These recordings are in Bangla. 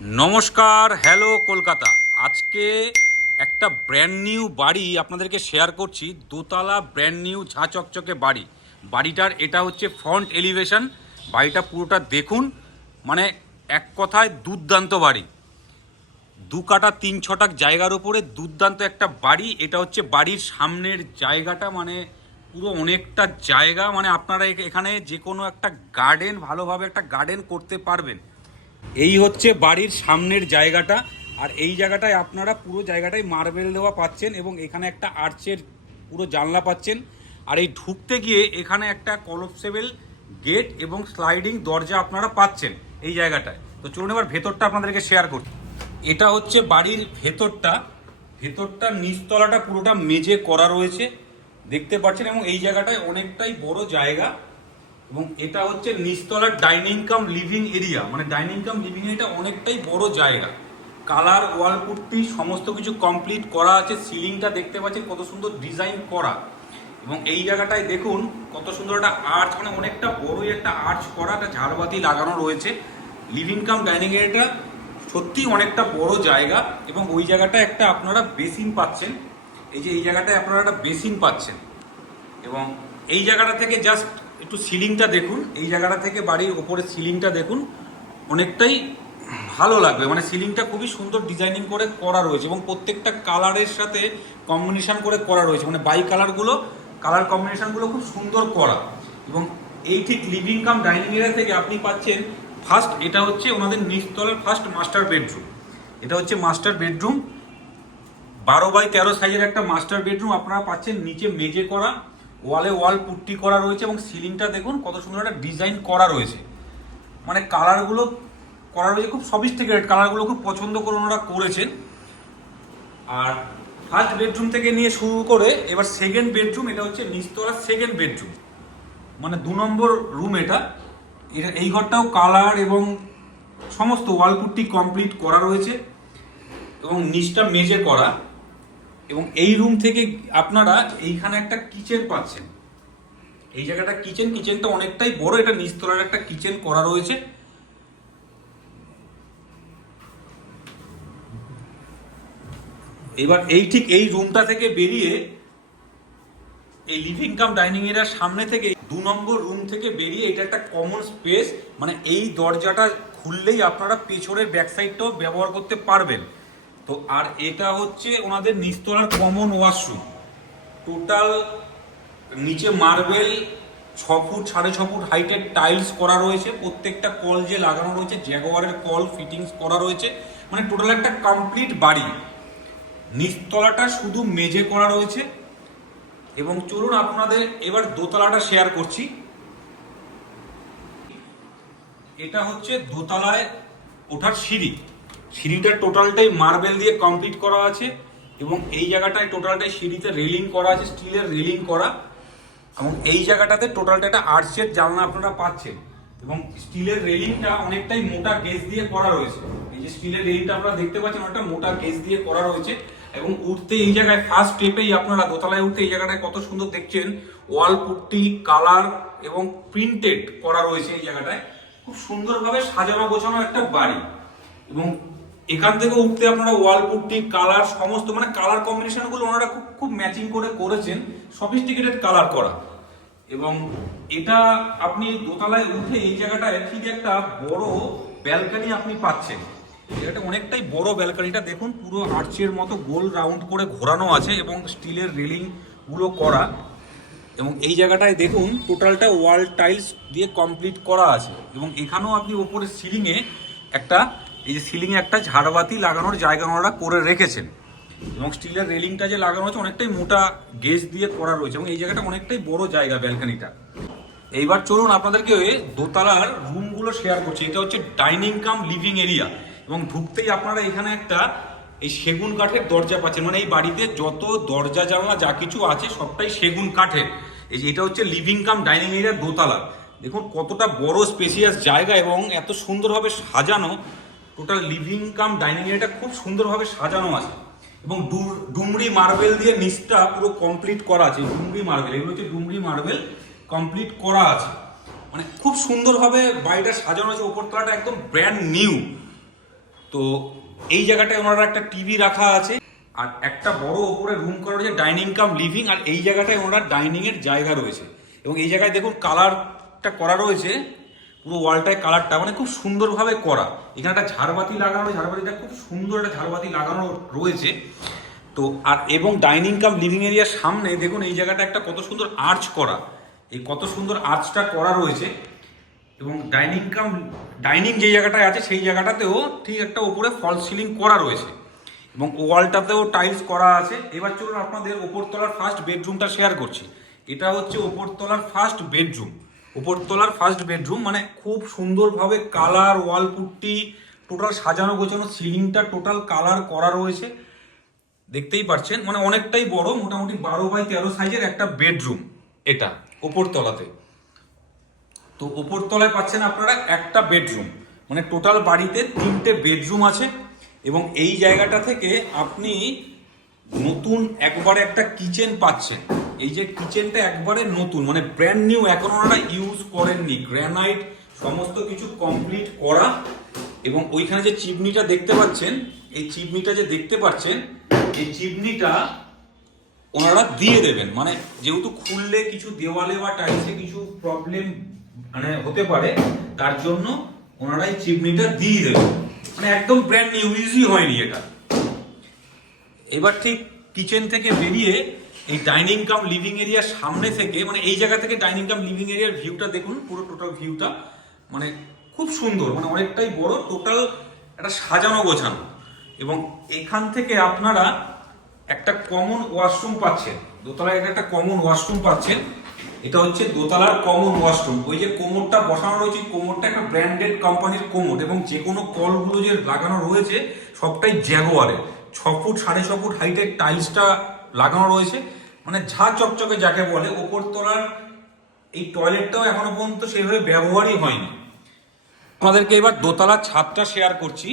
নমস্কার হ্যালো কলকাতা। আজকে একটা ব্র্যান্ড নিউ বাড়ি আপনাদেরকে শেয়ার করছি, দোতলা ব্র্যান্ড নিউ ঝাঁ চকচকে বাড়ি। বাড়িটার এটা হচ্ছে ফ্রন্ট এলিভেশন বাড়িটা পুরোটা দেখুন মানে এক কথায় দুর্দান্ত বাড়ি। দু কাটা তিন ছটাক জায়গার উপরে দুর্দান্ত একটা বাড়ি, এটা হচ্ছে বাড়ির সামনের জায়গাটা মানে পুরো অনেকটা জায়গা মানে আপনারা এখানে যে কোনো একটা গার্ডেন ভালোভাবে একটা গার্ডেন করতে পারবেন। এই হচ্ছে বাড়ির সামনের জায়গাটা, আর এই জায়গাটায় আপনারা পুরো জায়গাটায় মার্বেল দেওয়া পাচ্ছেন এবং এখানে একটা আর্চের পুরো জানলা পাচ্ছেন। আর এই ঢুকতে গিয়ে এখানে একটা কলপসেবেল গেট এবং স্লাইডিং দরজা আপনারা পাচ্ছেন এই জায়গাটায়। তো চলুন এবার ভেতরটা আপনাদেরকে শেয়ার করি। এটা হচ্ছে বাড়ির ভেতরটা। ভেতরটা নিচতলাটা পুরোটা মেজে করা রয়েছে। দেখতে পাচ্ছেন এবং এই জায়গাটায় অনেকটাই বড় জায়গা। এবং এটা হচ্ছে নিচতলার ডাইনিং কাম লিভিং এরিয়া। মানে ডাইনিং কাম লিভিং এরিয়াটা অনেকটাই বড় জায়গা। কালার, ওয়াল পুট্টি সমস্ত কিছু কমপ্লিট করা আছে। সিলিংটা দেখতে পাচ্ছেন কত সুন্দর ডিজাইন করা। এবং এই জায়গাটায় দেখুন কত সুন্দর একটা আর্চ মানে অনেকটা বড়ই একটা আর্চ করা, একটা ঝাড়বাতি লাগানো রয়েছে। লিভিং কাম ডাইনিং এরিয়াটা সত্যি অনেকটা বড় জায়গা এবং ওই জায়গাটা একটা আপনারা বেসিন পাচ্ছেন। এই যে এই জায়গাটায় আপনারা একটা বেসিন পাচ্ছেন। এবং এই জায়গাটা থেকে জাস্ট একটু সিলিংটা দেখুন। এই জায়গাটা থেকে বাড়ির ওপরে সিলিংটা দেখুন। অনেকটাই ভালো লাগবে। মানে সিলিংটা খুবই সুন্দর ডিজাইনিং করে করা রয়েছে এবং প্রত্যেকটা কালারের সাথে কম্বিনেশন করে করা রয়েছে। মানে বাই কালারগুলো কালার কম্বিনেশনগুলো খুব সুন্দর করা। এবং এই ঠিক লিভিং কাম ডাইনিং এরিয়া থেকে আপনি পাচ্ছেন ফার্স্ট, এটা হচ্ছে ওনাদের নিচতলার ফার্স্ট মাস্টার বেডরুম। এটা হচ্ছে মাস্টার বেডরুম। বারো বাই তেরো সাইজের একটা মাস্টার বেডরুম আপনারা পাচ্ছেন। নিচে মেজে করা ওয়ালে ওয়াল পুট্টি করা রয়েছে এবং সিলিংটা দেখুন কত সুন্দর একটা ডিজাইন করা রয়েছে। মানে কালারগুলো করা রয়েছে, খুব সফিস্টিকেটেড কালারগুলো খুব পছন্দ করে ওনারা করেছেন। আর ফার্স্ট বেডরুম থেকে নিয়ে শুরু করে এবার সেকেন্ড বেডরুম এটা হচ্ছে নিচতলার সেকেন্ড বেডরুম মানে দু নম্বর রুম এটা। এটা এই ঘরটাও কালার এবং সমস্ত ওয়াল পুট্টি কমপ্লিট করা রয়েছে এবং নিচটা মেজে করা। এবং এই রুম থেকে আপনারা এইখানে একটা কিচেন পাচ্ছেন। এই জায়গাটা কিচেন কিচেনটা অনেকটাই বড়, এটা নিচতলার একটা কিচেন করা রয়েছে। এবার এই ঠিক এই রুমটা থেকে বেরিয়ে এই লিভিং কাম ডাইনিং এরিয়ার সামনে থেকে দু নম্বর রুম থেকে বেরিয়ে এটা একটা কমন স্পেস মানে এই দরজাটা খুললেই আপনারা পেছনের ব্যাক সাইডটাও ব্যবহার করতে পারবেন। তো আর এটা হচ্ছে ওনাদের নিচতলার কমন ওয়াশরুম টোটাল নিচে মার্বেল ছ ফুট, সাড়ে ছ ফুট হাইটের টাইলস করা রয়েছে। প্রত্যেকটা কল যে লাগানো রয়েছে জ্যাগোয়ারের কল ফিটিংস করা রয়েছে। মানে টোটাল একটা কমপ্লিট বাড়ি। নিচতলাটা শুধু মেঝে করা রয়েছে। এবং চলুন আপনাদের এবার দোতলাটা শেয়ার করছি। এটা হচ্ছে দোতলায় ওঠার সিঁড়ি। সিঁড়িটা টোটালটাই মার্বেল দিয়ে কমপ্লিট করা আছে এবং এই জায়গাটায় টোটালটাই সিঁড়িতে রেলিং করা আছে, স্টিলের রেলিং করা। এবং এই জায়গাটাতে টোটালটা একটা আর্চের জানলা আপনারা পাচ্ছেন। এবং স্টিলের রেলিংটা অনেকটাই মোটা গেজ দিয়ে করা রয়েছে। এই যে স্টিলের রেলিংটা আপনারা দেখতে পাচ্ছেন, অনেকটা মোটা গেজ দিয়ে করা রয়েছে। এবং উঠতে এই জায়গায় ফার্স্ট স্টেপেই আপনারা দোতলায় উঠতে এই জায়গাটায় কত সুন্দর দেখছেন ওয়াল পুট্টি কালার এবং প্রিন্টেড করা রয়েছে এই জায়গাটায়। খুব সুন্দরভাবে সাজানো গোছানো একটা বাড়ি। এবং এখান থেকে উঠতে আপনারা ওয়াল পুট্টি কালার সমস্ত মানে কালার কম্বিনেশনগুলো ওনারা খুব খুব ম্যাচিং করে করেছেন সফিস্টিকেটেড কালার করা। এবং এটা আপনি দোতলায় উঠে এই জায়গাটায় ঠিক একটা বড় ব্যালকনি আপনি পাচ্ছেন। এটা অনেকটাই বড় ব্যালকনিটা দেখুন, পুরো আর্চের মতো গোল রাউন্ড করে ঘোরানো আছে এবং স্টিলের রেলিংগুলো করা। এবং এই জায়গাটায় দেখুন টোটালটা ওয়াল টাইলস দিয়ে কমপ্লিট করা আছে। এবং এখানেও আপনি ওপরে সিলিংয়ে একটা এই যে সিলিংয়ে একটা ঝাড়বাতি লাগানোর জায়গা ওনারা করে রেখেছেন। এবং স্টিলের রেলিংটা যে লাগানো হচ্ছে অনেকটাই মোটা গেজ দিয়ে করা রয়েছে এবং এই জায়গাটা অনেকটাই বড় জায়গা ব্যালকানিটা। এইবার চলুন আপনাদেরকে দোতলার রুমগুলো শেয়ার করছি। এটা হচ্ছে ডাইনিং কাম লিভিং এরিয়া এবং ঢুকতেই আপনারা এখানে একটা এই সেগুন কাঠের দরজা পাচ্ছেন। মানে এই বাড়িতে যত দরজা, জানলা, যা কিছু আছে সবটাই সেগুন কাঠের। এই যে এটা হচ্ছে লিভিং কাম ডাইনিং এরিয়ার দোতলা। দেখুন কতটা বড় স্পেসিয়াস জায়গা এবং এত সুন্দরভাবে সাজানো। টোটাল লিভিং কাম ডাইনিং এরিয়াটা খুব সুন্দরভাবে সাজানো আছে। এবং ডুমরি মার্বেল দিয়ে নিচটা পুরো কমপ্লিট করা আছে। ডুমরি মার্বেল, এগুলো হচ্ছে ডুমরি মার্বেল কমপ্লিট করা আছে। মানে খুব সুন্দরভাবে বাড়িটা সাজানো আছে। ওপর ওপরতলাটা একদম ব্র্যান্ড নিউ তো এই জায়গাটায় ওনারা একটা টিভি রাখা আছে। আর একটা বড় ওপরে রুম করা রয়েছে ডাইনিং কাম লিভিং আর এই জায়গাটায় ওনার ডাইনিং এর জায়গা রয়েছে। এবং এই জায়গায় দেখুন কালারটা করা রয়েছে। পুরো ওয়ালটায় কালারটা মানে খুব সুন্দরভাবে করা। এখানে একটা ঝাড়বাতি লাগানো, ঝাড়বাতিটা খুব সুন্দর একটা ঝাড়বাতি লাগানো রয়েছে। তো আর এবং ডাইনিং কাম লিভিং এরিয়ার সামনে দেখুন এই জায়গাটা একটা কত সুন্দর আর্চ করা। এই কত সুন্দর আর্চটা করা রয়েছে। এবং ডাইনিং কাম ডাইনিং যে জায়গাটায় আছে সেই জায়গাটাতেও ঠিক একটা ওপরে ফল সিলিং করা রয়েছে। এবং ওয়ালটাতেও টাইলস করা আছে। এবার চলুন আপনাদের ওপরতলার ফার্স্ট বেডরুমটা শেয়ার করছি। এটা হচ্ছে ওপরতলার ফার্স্ট বেডরুম ওপরতলার ফার্স্ট বেডরুম মানে খুব সুন্দরভাবে কালার ওয়াল পুট্টি টোটাল সাজানো গোছানো সিলিংটা টোটাল কালার করা রয়েছে। দেখতেই পাচ্ছেন মানে অনেকটাই বড়, মোটামুটি বারো বাই তেরো সাইজের একটা বেডরুম এটা ওপরতলাতে তো ওপরতলায় পাচ্ছেন আপনারা একটা বেডরুম মানে টোটাল বাড়িতে তিনটে বেডরুম আছে। এবং এই জায়গাটা থেকে আপনি নতুন একবারে একটা কিচেন পাচ্ছেন। এই যে কিচেনটা একবারে নতুন মানে ব্র্যান্ড নিউ এখন ওনারা ইউজ করেননি। গ্রানাইট সমস্ত কিছু কমপ্লিট করা। এবং ওইখানে যে চিমনিটা দেখতে পাচ্ছেন, এই চিমনিটা যে দেখতে পাচ্ছেন, এই চিমনিটা ওনারা দিয়ে দেবেন। মানে যেহেতু খুললে কিছু দেওয়ালে বা টাইলসে কিছু প্রবলেম মানে হতে পারে, তার জন্য ওনারা এই চিমনিটা দিয়ে দেবেন। মানে একদম ব্র্যান্ড নিউ ইউজই হয়নি এটা। এবার ঠিক কিচেন থেকে বেরিয়ে এই ডাইনিং কাম লিভিং এরিয়ার সামনে থেকে মানে এই জায়গা থেকে ডাইনিং কাম লিভিং এরিয়ার ভিউটা দেখুন, পুরো টোটাল ভিউটা মানে খুব সুন্দর মানে অনেকটাই বড় টোটাল একটা সাজানো গোছানো। এবং এখান থেকে আপনারা একটা কমন ওয়াশরুম পাচ্ছেন। দোতলায় এটা একটা কমন ওয়াশরুম পাচ্ছেন। এটা হচ্ছে দোতলার কমন ওয়াশরুম ওই যে কোমরটা বসানো রয়েছে কোমরটা একটা ব্র্যান্ডেড কোম্পানির কোমর এবং যে কোনো কলগুলো যে লাগানো রয়েছে, সবটাই জ্যাগোয়ারের ছ ফুট, সাড়ে ছ ফুট হাইটের টাইলসটা লাগানো রয়েছে। মানে ঝা চকচকে যাকে বলে, ওপর তলার এই টয়লেটটাও এখনও পর্যন্ত সেভাবে ব্যবহারই হয়নি। আপনাদেরকে এবার দোতলার ছাদটা শেয়ার করছি।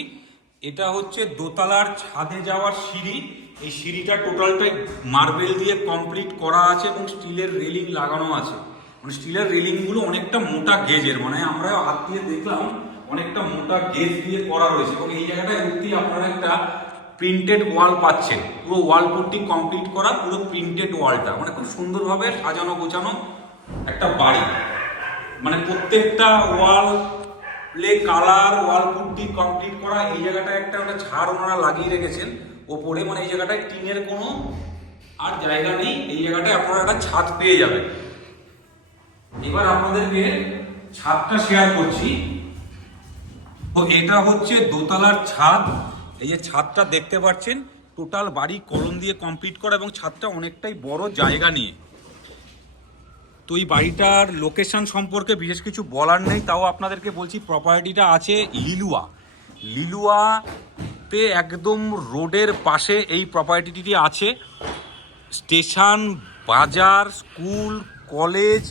এটা হচ্ছে দোতলার ছাদে যাওয়ার সিঁড়ি। এই সিঁড়িটা টোটালটাই মার্বেল দিয়ে কমপ্লিট করা আছে এবং স্টিলের রেলিং লাগানো আছে। মানে স্টিলের রেলিংগুলো অনেকটা মোটা গেজের মানে আমরা হাত দিয়ে দেখলাম অনেকটা মোটা গেজ দিয়ে করা রয়েছে। এবং এই জায়গাটা উঠতেই আপনারা একটা প্রিন্টেড ওয়াল পাচ্ছেন পুরো ওয়াল পুট্টি কমপ্লিট করা, পুরো প্রিন্টেড ওয়ালটা মানে খুব সুন্দরভাবে সাজানো, গোছানো একটা বাড়ি। মানে প্রত্যেকটা wall play colour wall putty complete করা। এই জায়গাটায় একটা একটা ঝাড় ওনারা লাগিয়ে রেখেছেন ওপরে। মানে এই জায়গাটায় টিনের কোনো আর জায়গা নেই। এই জায়গাটায় আপনারা একটা ছাদ পেয়ে যাবেন। এবার আপনাদেরকে ছাদটা শেয়ার করছি। তো এটা হচ্ছে দোতলার ছাদ। এই যে ছাদটা দেখতে পাচ্ছেন, টোটাল বাড়ি কলম দিয়ে কমপ্লিট করা এবং ছাদটা অনেকটাই বড় জায়গা নিয়ে। তো এই বাড়িটার লোকেশন সম্পর্কে বিশেষ কিছু বলার নেই, তাও আপনাদেরকে বলছি প্রপার্টিটা আছে লিলুয়া। লিলুয়াতে একদম রোডের পাশে এই প্রপার্টিটি আছে। স্টেশন, বাজার, school, college,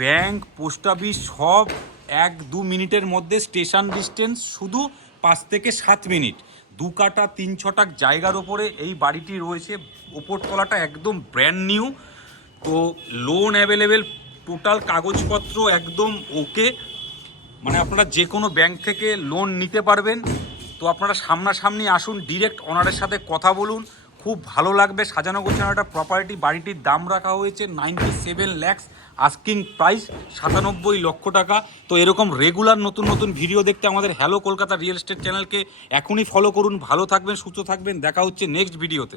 bank, post office সব এক দু মিনিটের মধ্যে স্টেশন ডিস্টেন্স শুধু পাঁচ থেকে সাত মিনিট। দু কাটা, তিন ছটাক জায়গার ওপরে এই বাড়িটি রয়েছে। ওপরতলাটা একদম ব্র্যান্ড নিউ তো লোন অ্যাভেলেবেল টোটাল কাগজপত্র একদম ওকে মানে আপনারা যে কোনো ব্যাংক থেকে লোন নিতে পারবেন। তো আপনারা সামনাসামনি আসুন ডিরেক্ট ওনারের সাথে কথা বলুন। খুব ভালো লাগবে। সাজানো গোছানো একটা প্রপার্টি বাড়িটির দাম রাখা হয়েছে ninety seven lakhs asking price সাতানব্বই লক্ষ টাকা। তো এরকম রেগুলার নতুন নতুন ভিডিও দেখতে আমাদের হ্যালো কলকাতা রিয়েল এস্টেট চ্যানেলকে এখনই ফলো করুন। ভালো থাকবেন, সুস্থ থাকবেন। দেখা হচ্ছে নেক্সট ভিডিওতে